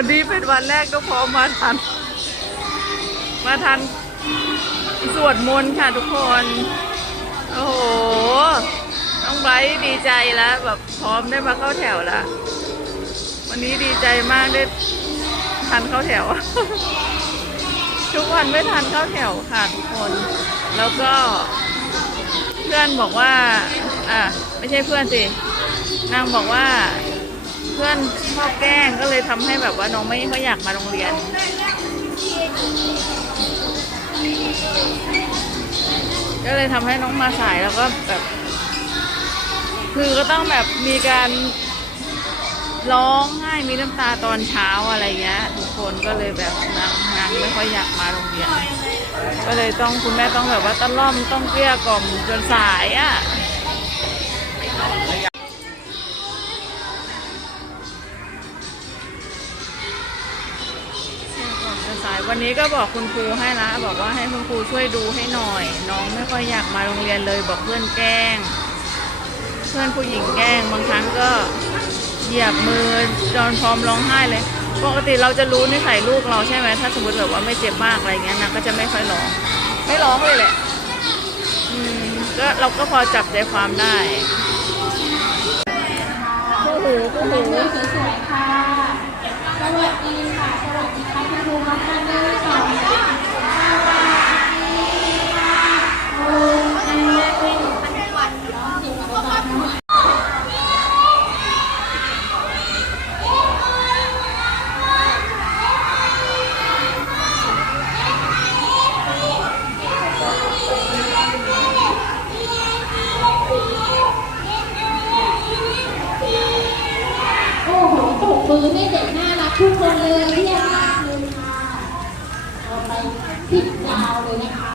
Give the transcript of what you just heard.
วันนี้เป็นวันแรกก็พอมาทัน มาทันสวดมนต์ค่ะทุกคน โอ้โหน้องไบร์ดีใจแล้ว แบบพร้อมได้มาเข้าแถวล้ววันนี้ดีใจมากได้ทันเข้าแถว ทุกวันไม่ทันเข้าแถวค่ะทุกคน แล้วก็ เพื่อนบอกว่า อะ ไม่ใช่เพื่อนสิ นางบอกว่า พื่อนชอบแกล้งก็เลยทำให้แบบว่าน้องไม่ค่อยอยากมาโรงเรียน ก็เลยทำให้น้องมาสายแล้วก็แบบ คือก็ต้องแบบมีการร้องไห้มีน้ำตาตอนเช้าอะไรเงี้ยทุกคนก็เลยแบบนางนางไม่ค่อยอยากมาโรงเรียน ก็เลยต้องคุณแม่ต้องแบบว่าตะล่อมต้องเกลี้ยกล่อมจนสายอะ วันนี้ก็บอกคุณครูให้นะบอกว่าให้คุณครูช่วยดูให้หน่อย น้องไม่ค่อยอยากมาโรงเรียนเลยบอกเพื่อนแกล้ง เพื่อนผู้หญิงแกล้ง บางครั้งก็เหยียบมือจนพร้อมร้องไห้เลยปกติเราจะรู้นิสัยลูกเราใช่ไหมถ้าสมมติแบบว่าไม่เจ็บมากอะไรเงี้ยนางก็จะไม่ค่อยร้อง ไม่ร้องเลยแหละอืมก็เราก็พอจับใจความได้คู่หูคู่หูเลือกสวยๆค่ะ มือให้เด็กน่ารักทุกคนเลยเยี่ยมมากเลยค่ะเอาไปทิดดาวเลยนะคะ